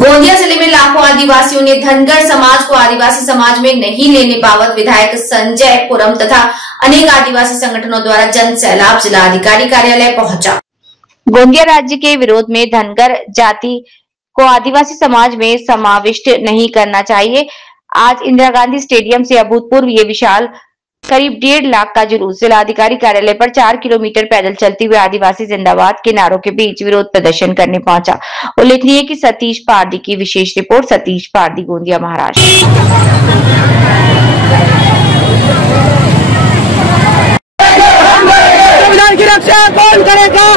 गोंदिया जिले में लाखों आदिवासियों ने धनगर समाज को आदिवासी समाज में नहीं लेने बाबत विधायक संजय पुरम तथा अनेक आदिवासी संगठनों द्वारा जन सैलाब जिला अधिकारी कार्यालय पहुंचा। गोंदिया राज्य के विरोध में धनगर जाति को आदिवासी समाज में समाविष्ट नहीं करना चाहिए। आज इंदिरा गांधी स्टेडियम से अभूतपूर्व ये विशाल करीब 1.5 लाख का जुलूस जिला अधिकारी कार्यालय पर 4 किलोमीटर पैदल चलते हुए आदिवासी जिंदाबाद के नारों के बीच विरोध प्रदर्शन करने पहुंचा। उल्लेखनीय है कि सतीश पारदी की विशेष रिपोर्ट। सतीश पारदी, गोंदिया, महाराष्ट्र। संविधान की रक्षा कौन करेगा?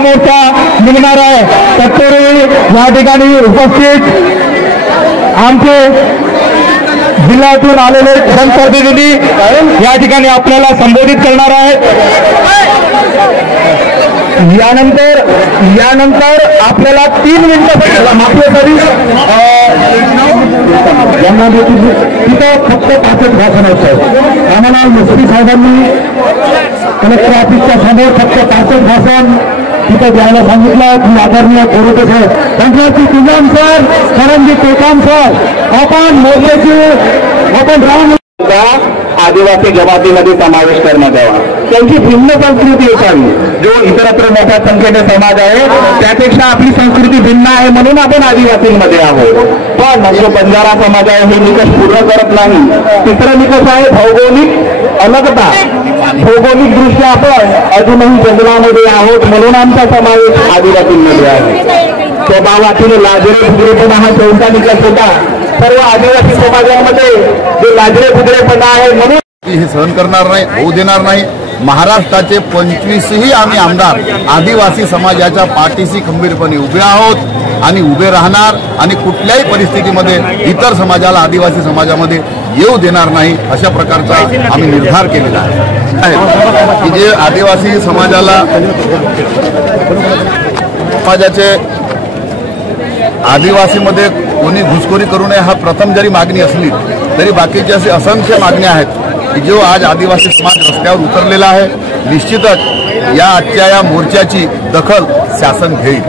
मोर्चा निघणार आहे। तत्पूर्वी या ठिकाणी उपस्थित आमचे जिल्ह्यातून आलेले जनप्रतिनिधी या ठिकाणी आपल्याला संबोधित करणार आहेत। यानंतर आपल्याला 3 मिनिटं माफी यांना तिथं फक्त 5 भाषण होतं। आम्हाला मुस्ती साहेबांनी कलेक्टर ऑफिसच्या समोर फक्त 5 भाषण तिथं द्यायला सांगितलं की आदरणीय कोरोटे साहेब, संक्रांती तुंजाम सर, करंजी कोकाम सर, आपण मोर्चाची आपण राहून आदिवासी जमातीमध्ये समावेश करण्यात यावा। त्यांची भिन्न संस्कृती असावी। जो इतरत्र मोठ्या संख्येने समाज आहे त्यापेक्षा आपली संस्कृती भिन्न आहे म्हणून आपण आदिवासींमध्ये आहोत। पण जो बंजारा समाज आहे हे निकष पूर्ण करत नाही। तिसरा निकष आहे भौगोलिक अलगता। भौगोलिक दृष्ट्या आपण अजूनही जंगलामध्ये आहोत म्हणून आमचा समावेश आदिवासींमध्ये आहे। स्वभावातील लाजरे फुगरेपणा हा शेवटचा निकष होता। सर्व आदिवासी समाजांमध्ये जो लाजरे फुगरेपणा आहे म्हणून हे सहन करणार नाही, होऊ देणार नाही। महाराष्ट्राचे 25ही आम्ही आमदार आदिवासी समाजाच्या पाठीशी खंबीरपणे उभे आहोत आणि उभे राहणार आणि कुठल्याही परिस्थितीमध्ये इतर समाजाला आदिवासी समाजामध्ये येऊ देणार नाही अशा प्रकारचा आम्ही निर्धार केलेला आहे की जे आदिवासी समाजाला समाजाचे आदिवासीमध्ये कोणी घुसखोरी करू नये हा प्रथम जरी मागणी असली तरी बाकीचे असे असंख्य मागण्या आहेत की जो आज आदिवासी समाज रस्त्यावर उतरलेला आहे। निश्चितच या आजच्या या मोर्चाची दखल शासन घेईल।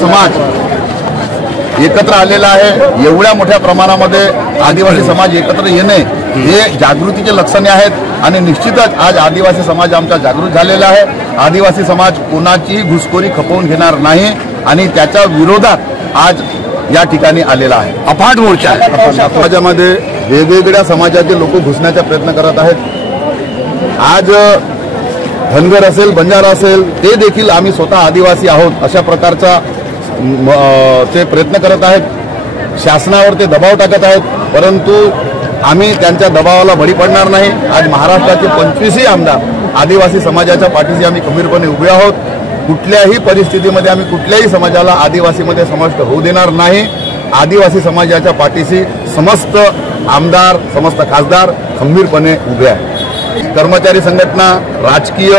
समाज एकत्र आलेला आहे। एवढ्या मोठ्या प्रमाणामध्ये आदिवासी समाज एकत्र येणे हे जागृतीचे लक्षणे आहेत आणि निश्चितच आज आदिवासी समाज आमचा जागृत झालेला आहे। आदिवासी समाज कोणाचीही घुसखोरी खपवून घेणार नाही आणि त्याच्या विरोधात आज या ठिकाणी आलेला आहे। अफाट मोर्चा आहे। समाजामध्ये वेगवेगळ्या समाजाचे लोक घुसण्याचा प्रयत्न करत आहेत। आज धनगर असेल, बंजारा असेल, ते देखील आम्ही स्वतः आदिवासी आहोत अशा प्रकारचा ते प्रयत्न करत आहेत। शासनावर ते दबाव टाकत आहेत, परंतु आम्ही त्यांच्या दबावाला बळी पडणार नाही। आज महाराष्ट्राचे 25ही आमदार आदिवासी समाजाच्या पाठीशी आम्ही खंबीरपणे उभे आहोत। कुठल्याही परिस्थितीमध्ये आम्ही कुठल्याही समाजाला आदिवासीमध्ये समाविष्ट होऊ देणार नाही। आदिवासी समाजाच्या पाठीशी समस्त आमदार, समस्त खासदार खंबीरपणे उभे आहेत। कर्मचारी संघटना, राजकीय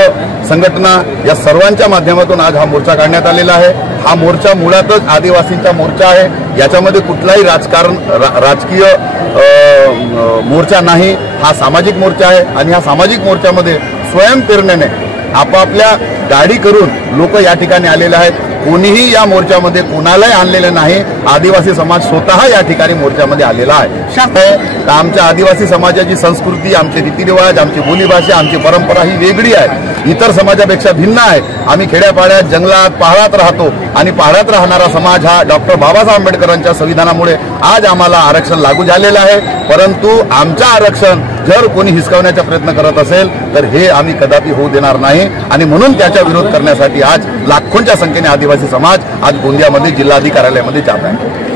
संघटना या सर्वांच्या माध्यमातून आज हा मोर्चा काढण्यात आलेला आहे। हा मोर्चा मुळातच आदिवासींचा मोर्चा आहे। याच्यामध्ये कुठलाही राजकीय मोर्चा नाही। हा सामाजिक मोर्चा आहे आणि ह्या सामाजिक मोर्चामध्ये स्वयंप्रेरणेने आपापल्या गाडी करून लोक या ठिकाणी आलेले आहेत। कोणीही या मोर्चामध्ये कोणालाही आणलेले नाही। आदिवासी समाज स्वतः या ठिकाणी मोर्चामध्ये आलेला आहे। आमच्या आदिवासी समाजाची संस्कृती, आमचे रीतिरिवाज, आमची बोलीभाषा, आमची परंपरा ही वेगळी आहे, इतर समाजापेक्षा भिन्न आहे। आम्ही खेड्यापाड्यात, जंगलात, पहाडात राहतो आणि पहाडात राहणारा समाज हा डॉक्टर बाबासाहेब आंबेडकरांच्या संविधानामुळे आज आम्हाला आरक्षण लागू झालेलं आहे। परंतु आमचं आरक्षण जर कोणी हिसकावण्याचा प्रयत्न करत असेल तर हे आम्ही कदापि होऊ देणार नाही आणि म्हणून त्याचा विरोध करण्यासाठी आज लाखोंच्या संख्येने आदिवासी समाज आज गोंदियामध्ये जिल्हाधिकारी कार्यालयामध्ये जात आहे।